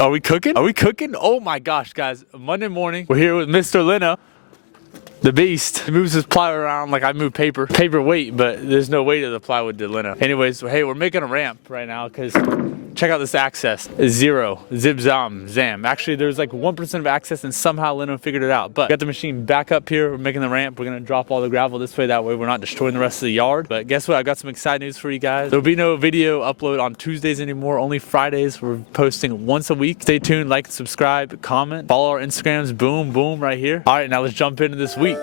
Are we cooking? Are we cooking? Oh my gosh, guys. Monday morning, we're here with Mr. Leno, the beast. He moves his plywood around like I move paper weight, but there's no weight of the plywood to Leno. Anyways, hey, we're making a ramp right now because check out this access. It's zero. Zip zam. Actually, there's like 1% of access and somehow Leno figured it out. But got the machine back up here. We're making the ramp. We're gonna drop all the gravel this way. That way we're not destroying the rest of the yard. But guess what? I've got some exciting news for you guys. There'll be no video upload on Tuesdays anymore. Only Fridays. We're posting once a week. Stay tuned, like, subscribe, comment, follow our Instagrams. Boom, boom, right here. All right, now let's jump into this week.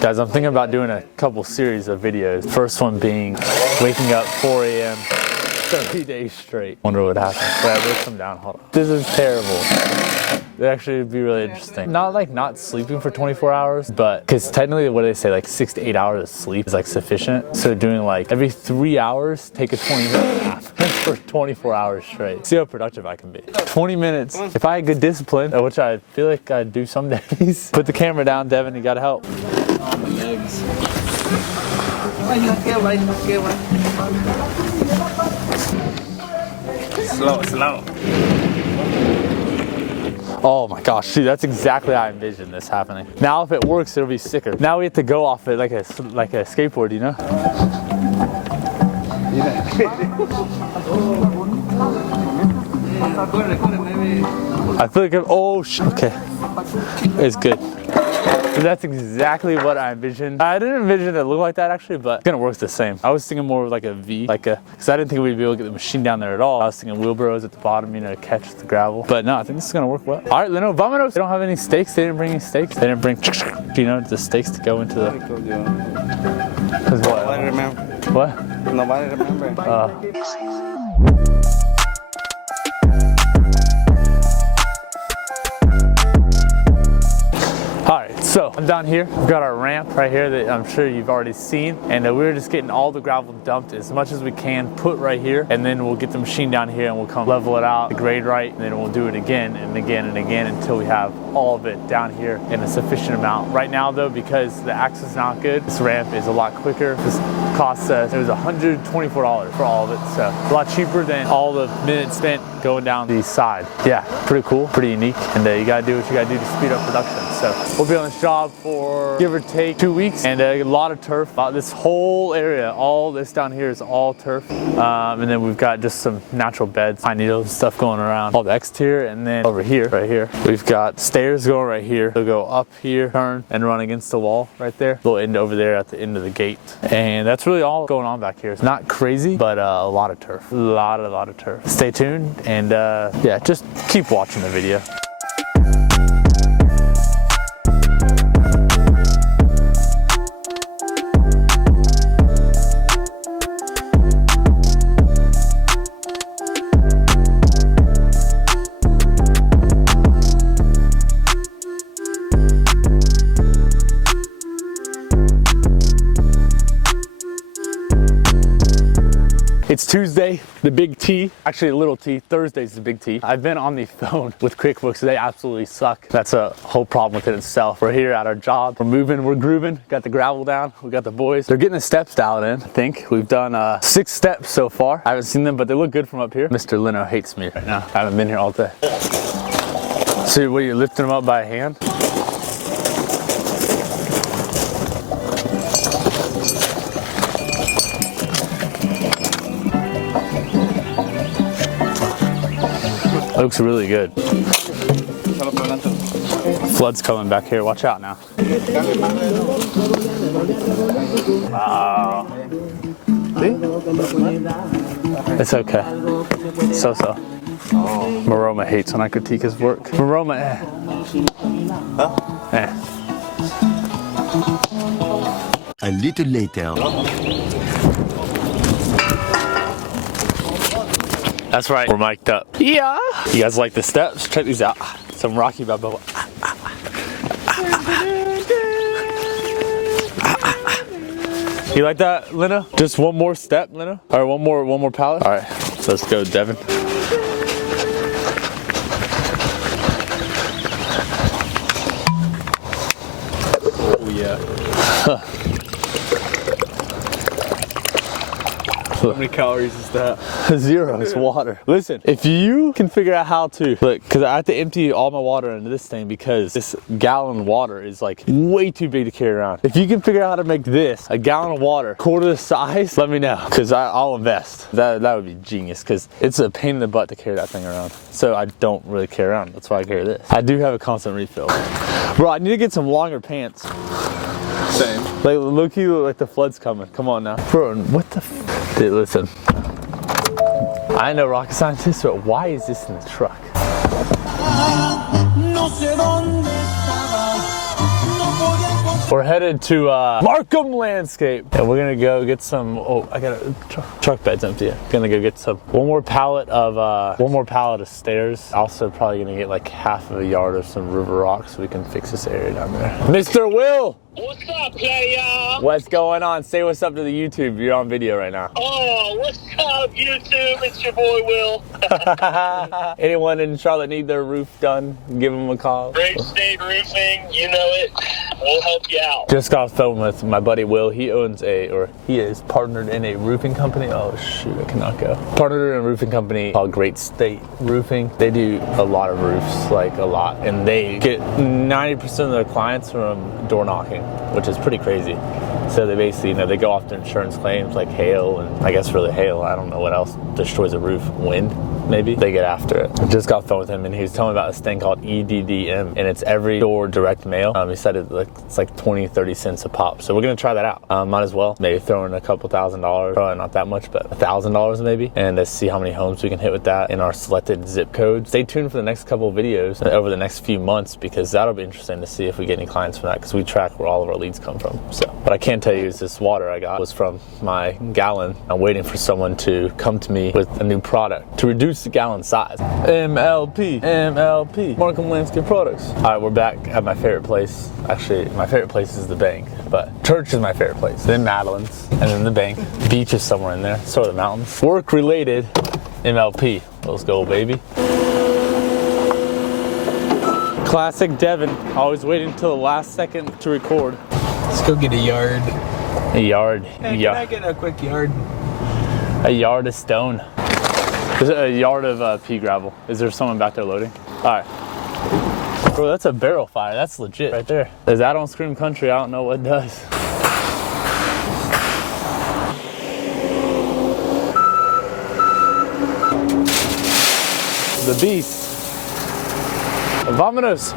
Guys, I'm thinking about doing a couple series of videos. First one being waking up 4 a.m. 30 days straight. Wonder what happens. Wait, let's come down. Hold on. This is terrible. It actually would be really interesting. Not like not sleeping for 24 hours, but because technically what do they say, like 6 to 8 hours of sleep is like sufficient. So doing like every 3 hours, take a 20-minute nap for 24 hours straight. See how productive I can be. 20 minutes. If I had good discipline, which I feel like I do some days. Put the camera down, Devin, you gotta help. Oh, my legs. Slow. Oh my gosh, dude, that's exactly how I envisioned this happening. Now if it works, it'll be sicker. Now we have to go off it like a skateboard, you know? I feel like okay. It's good. So that's exactly what I envisioned. I didn't envision it to look like that actually, but it's gonna work the same. I was thinking more of like a V, because I didn't think we'd be able to get the machine down there at all. I was thinking wheelbarrows at the bottom, you know, to catch the gravel. But no, I think this is gonna work well. All right, Leno, vámonos. They don't have any stakes. They didn't bring any stakes. They didn't bring, you know, the stakes to go into the. Cause what? Nobody remember. What? Nobody remember. So I'm down here, we've got our ramp right here that I'm sure you've already seen, and we're just getting all the gravel dumped as much as we can, put right here, and then we'll get the machine down here and we'll come level it out, the grade right, and then we'll do it again and again and again until we have all of it down here in a sufficient amount. Right now though, because the access is not good, this ramp is a lot quicker. This costs us, it was $124 for all of it, so a lot cheaper than all the minutes spent going down the side. Yeah, pretty cool, pretty unique, and you gotta do what you gotta do to speed up production. So we'll be on this job for give or take 2 weeks, and a lot of turf. This whole area, all this down here is all turf, and then we've got just some natural beds, pine needles and stuff going around all the exterior. And then over here, right here, we've got stairs going right here. They'll go up here, turn, and run against the wall right there. Little end over there at the end of the gate, and that's really all going on back here. It's not crazy, but a lot of turf, a lot of turf. Stay tuned, and yeah, just keep watching the video. It's Tuesday, the big T, actually a little T. Thursday's the big T. I've been on the phone with QuickBooks. They absolutely suck. That's a whole problem within itself. We're here at our job. We're moving, we're grooving. Got the gravel down. We got the boys. They're getting the steps dialed in, I think. We've done 6 steps so far. I haven't seen them, but they look good from up here. Mr. Leno hates me right now. I haven't been here all day. So what, you're lifting them up by hand? Looks really good. Flood's coming back here. Watch out now. Wow. It's okay. So. Maroma hates when I critique his work. Maroma, A little later. That's right, we're mic'd up. Yeah. You guys like the steps? Check these out. Some Rocky Balboa. You like that, Lena? Just one more step, Lena? Or one more pallet? All right, so let's go, Devin. Yeah. How many calories is that? 0, it's water. Listen, if you can figure out how to, look, because I have to empty all my water into this thing because this gallon of water is like way too big to carry around. If you can figure out how to make this a gallon of water, quarter the size, let me know, because I'll invest. That would be genius, because it's a pain in the butt to carry that thing around. So I don't really carry around. That's why I carry this. I do have a constant refill. Bro, I need to get some longer pants. Same. Like, look, you look like the flood's coming. Come on now. Bro, what the Dude, listen. I know rocket scientist, but why is this in the truck? We're headed to Markham Landscape, and we're gonna go get some. Oh, I got a truck bed's empty. Gonna go get some one more pallet of stairs. Also, probably gonna get like half of a yard of some river rock so we can fix this area down there. Mr. Will. What's up, player? What's going on? Say what's up to the YouTube. You're on video right now. Oh, what's up, YouTube? It's your boy, Will. Anyone in Charlotte need their roof done, give them a call. Great State Roofing, you know it. We'll help you out. Just got filmed with my buddy Will. He is partnered in a roofing company. Oh shoot, I cannot go. Partnered in a roofing company called Great State Roofing. They do a lot of roofs, like a lot. And they get 90% of their clients from door knocking, which is pretty crazy. So they basically, they go after insurance claims like hail, and I guess really hail, I don't know what else destroys a roof. Wind, maybe? They get after it. I just got filmed with him, and he was telling me about this thing called EDDM, and it's every door direct mail. He said it's like 20-30 cents a pop. So we're gonna try that out. Might as well maybe throw in a couple $1,000, probably not that much, but $1,000 maybe, and let's see how many homes we can hit with that in our selected zip codes. Stay tuned for the next couple of videos over the next few months, because that'll be interesting to see if we get any clients from that, because we track where all of our leads come from. So, but I can tell you is this water I got was from my gallon. I'm waiting for someone to come to me with a new product to reduce the gallon size. MLP, Markham Landscape Products. All right, we're back at my favorite place. Actually, my favorite place is the bank, but church is my favorite place. Then Madeline's, and then the bank. Beach is somewhere in there, so are the mountains. Work related, MLP. Let's go, baby. Classic Devin, always waiting until the last second to record. Let's go get a yard. A yard. Hey, can I get a quick yard? A yard of stone. There's a yard of pea gravel. Is there someone back there loading? All right. Bro, that's a barrel fire. That's legit right there. Is that on Scream Country? I don't know what does. The beast. Vamonos.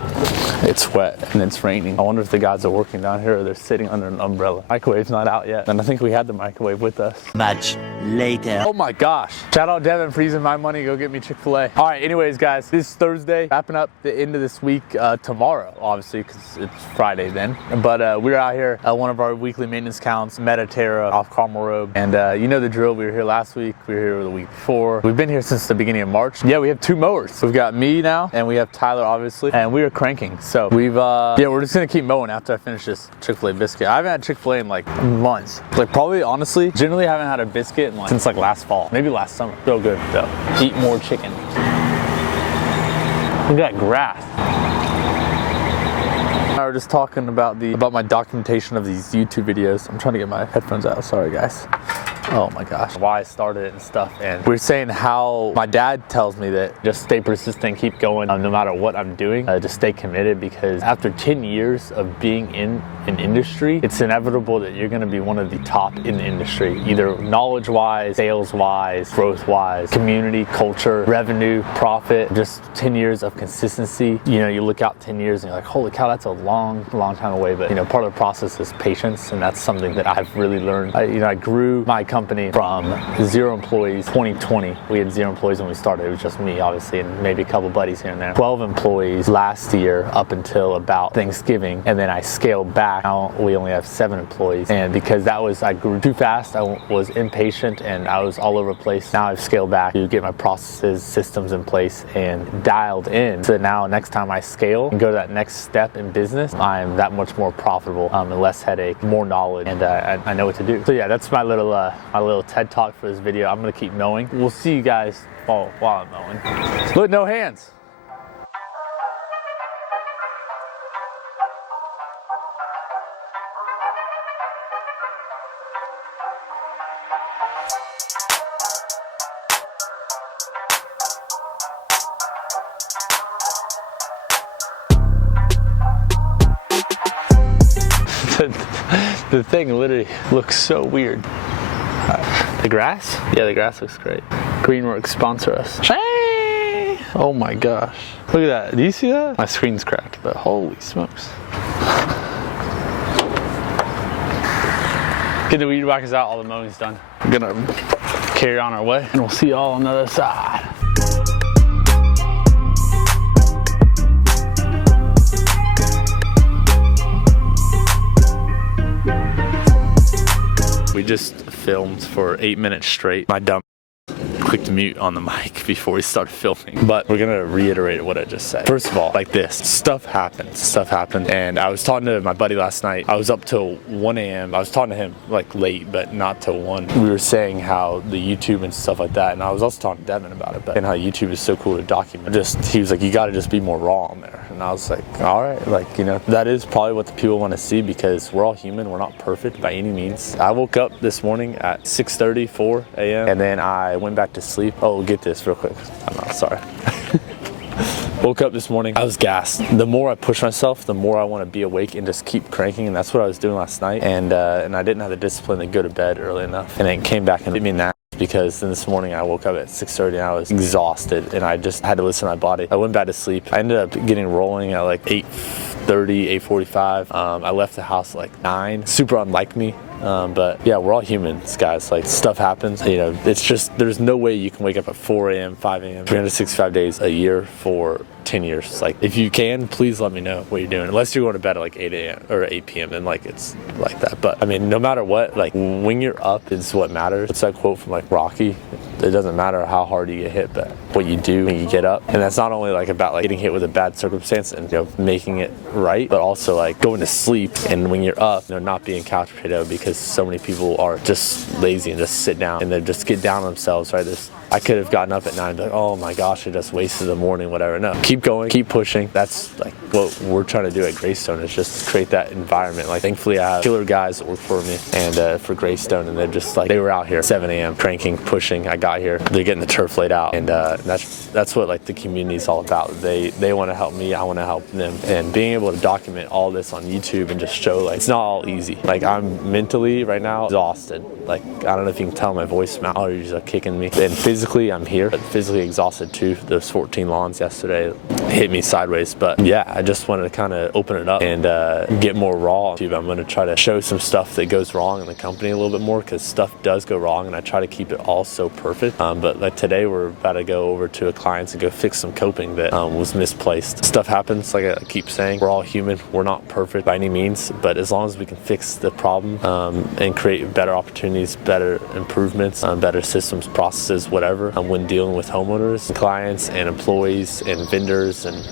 It's wet and it's raining. I wonder if the guys are working down here or they're sitting under an umbrella. Microwave's not out yet, and I think we had the microwave with us. Much later. Oh my gosh. Shout out Devin for using my money to go get me Chick-fil-A. All right, anyways, guys, this Thursday, wrapping up the end of this week tomorrow, obviously, because it's Friday then. But we're out here at one of our weekly maintenance counts, Mediterra off Carmel Road. And you know the drill. We were here last week. We were here the week before. We've been here since the beginning of March. Yeah, we have 2 mowers. We've got me now, and we have Tyler, obviously, and we are cranking. So we've, we're just gonna keep mowing after I finish this Chick-fil-A biscuit. I haven't had Chick-fil-A in like months. Like probably, honestly, generally haven't had a biscuit in since like last fall, maybe last summer. So good though. Eat more chicken. Look at that grass. I was just talking about my documentation of these YouTube videos. I'm trying to get my headphones out. Sorry, guys. Oh my gosh, why I started it and stuff. And we were saying how my dad tells me that just stay persistent, keep going no matter what I'm doing, just stay committed, because after 10 years of being in an industry, it's inevitable that you're gonna be one of the top in the industry, either knowledge-wise, sales-wise, growth-wise, community, culture, revenue, profit, just 10 years of consistency. You know, you look out 10 years and you're like, holy cow, that's a long time away. But part of the process is patience, and that's something that I've really learned. I grew my company from 0 employees. 2020, we had 0 employees when we started. It was just me, obviously, and maybe a couple buddies here and there. 12 employees last year up until about Thanksgiving, and then I scaled back. Now we only have 7 employees, and because I grew too fast, I was impatient, and I was all over the place. Now I've scaled back to get my processes, systems in place, and dialed in. So now next time I scale and go to that next step in business, I'm that much more profitable, and less headache, more knowledge, and I know what to do. So yeah, that's my little TED talk for this video. I'm gonna keep mowing. We'll see you guys while I'm mowing. Look, no hands. The thing literally looks so weird. The grass? Yeah, the grass looks great. Greenworks sponsor us. Oh my gosh. Look at that. Do you see that? My screen's cracked, but holy smokes. Get the weed whackers out, all the mowing's done. We're gonna carry on our way and we'll see y'all on the other side. We just filmed for 8 minutes straight. My dumb clicked mute on the mic before we started filming, but we're gonna reiterate what I just said. First of all, like this, stuff happened, and I was talking to my buddy last night. I was up till 1 a.m. I was talking to him like late, but not till 1. We were saying how the YouTube and stuff like that, and I was also talking to Devin about it, but and how YouTube is so cool to document. He was like, you gotta just be more raw on there. And I was like, all right, like, you know, that is probably what the people want to see, because we're all human. We're not perfect by any means. I woke up this morning at 6:30, 4 a.m. and then I went back to sleep. Oh, get this real quick. I'm not sorry. Woke up this morning, I was gassed. The more I push myself, the more I want to be awake and just keep cranking, and that's what I was doing last night. And I didn't have the discipline to go to bed early enough, and then came back and hit me now. Because then this morning I woke up at 6:30 and I was exhausted and I just had to listen to my body. I went back to sleep. I ended up getting rolling at like 8:30, 8:45. I left the house at like 9. Super unlike me. But yeah, we're all humans, guys. Like, stuff happens. You know, it's just, there's no way you can wake up at 4 a.m., 5 a.m., 365 days a year for 10 years. Like, if you can, please let me know what you're doing. Unless you're going to bed at like 8 a.m. or 8 p.m. then like it's like that. But I mean, no matter what, like when you're up is what matters. It's that quote from like Rocky. It doesn't matter how hard you get hit, but what you do when you get up. And that's not only like about like getting hit with a bad circumstance and, you know, making it right, but also like going to sleep and when you're up, you know, not being couch potato, because so many people are just lazy and just sit down and they just get down on themselves, right? I could have gotten up at 9 and be like, oh my gosh, I just wasted the morning, whatever. No, keep going, keep pushing. That's like what we're trying to do at Greystone, is just create that environment. Like, thankfully I have killer guys that work for me and for Greystone, and they're just like, they were out here 7 a.m. cranking, pushing. I got here, they're getting the turf laid out, and that's what like the community is all about. They want to help me, I want to help them, and being able to document all this on YouTube and just show, like, it's not all easy. Like, I'm mentally right now exhausted. Like, I don't know if you can tell my voice, my allergies are kicking me, and physically I'm here, but physically exhausted too. Those 14 lawns yesterday hit me sideways. But yeah, I just wanted to kind of open it up and get more raw. I'm going to try to show some stuff that goes wrong in the company a little bit more, because stuff does go wrong and I try to keep it all so perfect. But like today we're about to go over to a client's and go fix some coping that was misplaced. Stuff happens, like I keep saying, we're all human. We're not perfect by any means, but as long as we can fix the problem and create better opportunities, better improvements, better systems, processes, whatever, when dealing with homeowners, clients, and employees, and vendors, and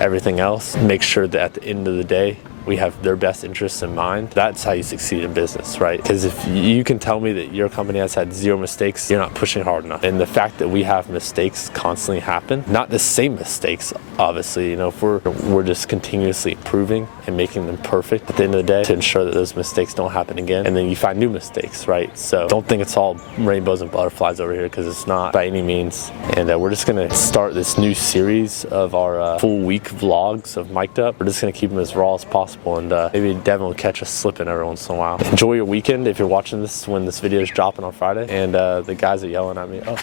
everything else, make sure that at the end of the day, we have their best interests in mind. That's how you succeed in business, right? Because if you can tell me that your company has had 0 mistakes, you're not pushing hard enough. And the fact that we have mistakes constantly happen, not the same mistakes, obviously, you know, if we're just continuously improving and making them perfect at the end of the day to ensure that those mistakes don't happen again. And then you find new mistakes, right? So don't think it's all rainbows and butterflies over here, because it's not by any means. And we're just gonna start this new series of our full week vlogs of Mic'd Up. We're just gonna keep them as raw as possible, and maybe Devin will catch us slipping every once in a while. Enjoy your weekend if you're watching this when this video is dropping on Friday. And the guys are yelling at me. Oh,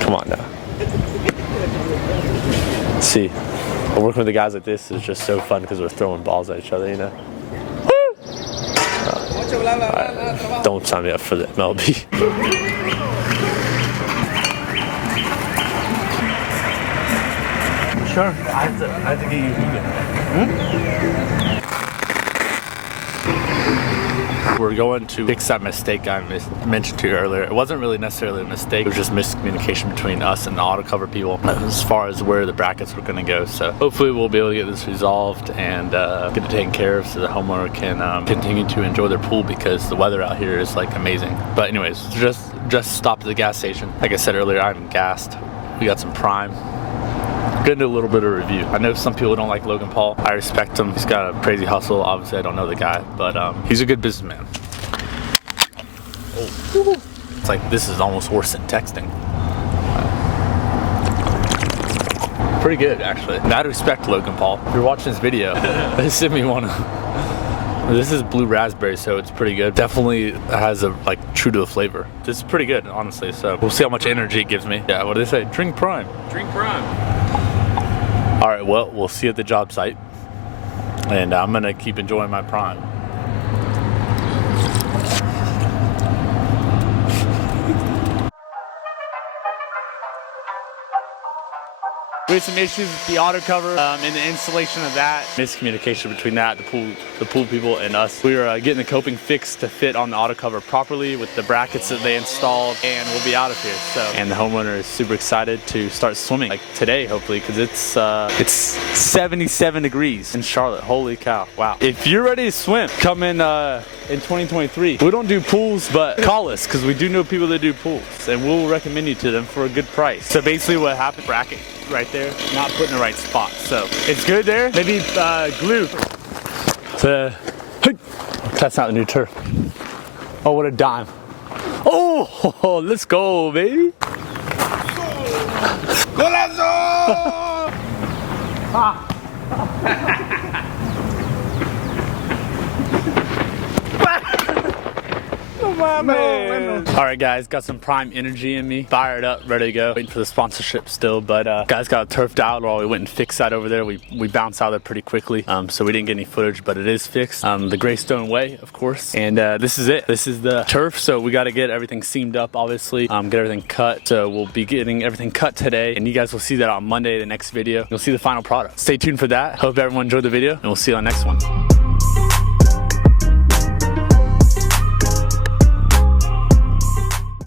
come on now. See, working with the guys like this is just so fun because we're throwing balls at each other, you know. Woo! Right. Don't sign me up for the MLB. Sure. I have to get you We're going to fix that mistake I mentioned to you earlier. It wasn't really necessarily a mistake. It was just miscommunication between us and the auto cover people as far as where the brackets were going to go. So hopefully we'll be able to get this resolved and get it taken care of so the homeowner can continue to enjoy their pool, because the weather out here is like amazing. But anyways, just stopped at the gas station. Like I said earlier, I'm gassed. We got some Prime. Gonna do a little bit of review. I know some people don't like Logan Paul. I respect him. He's got a crazy hustle. Obviously, I don't know the guy, but he's a good businessman. Oh. It's like, this is almost worse than texting. pretty good actually. And I respect Logan Paul. If you're watching this video, this made me wanna. This is blue raspberry, so it's pretty good. Definitely has a like true to the flavor. This is pretty good, honestly. So we'll see how much energy it gives me. Yeah, what do they say? Drink Prime. Drink Prime. All right, well, we'll see you at the job site, and I'm gonna keep enjoying my Prime. We had some issues with the auto cover and the installation of that. Miscommunication between that, the pool people and us. We were getting the coping fixed to fit on the auto cover properly with the brackets that they installed, and we'll be out of here. So, and the homeowner is super excited to start swimming like today, hopefully, because it's 77 degrees in Charlotte. Holy cow! Wow. If you're ready to swim, come in 2023. We don't do pools, but call us because we do know people that do pools, and we'll recommend you to them for a good price. So basically, what happened? Bracket right there, not put in the right spot. So it's good there. Maybe glue. So, that's not the new turf. Oh, what a dime. Oh, let's go, baby. All right, guys, got some Prime energy in me, fired up, ready to go. Waiting for the sponsorship still, but guys got it turfed out while we went and fixed that over there. We bounced out there pretty quickly, so we didn't get any footage, but it is fixed. The Greystone way, of course, and this is it. This is the turf, so we got to get everything seamed up, obviously, get everything cut. So we'll be getting everything cut today, and you guys will see that on Monday, the next video. You'll see the final product. Stay tuned for that. Hope everyone enjoyed the video, and we'll see you on the next one.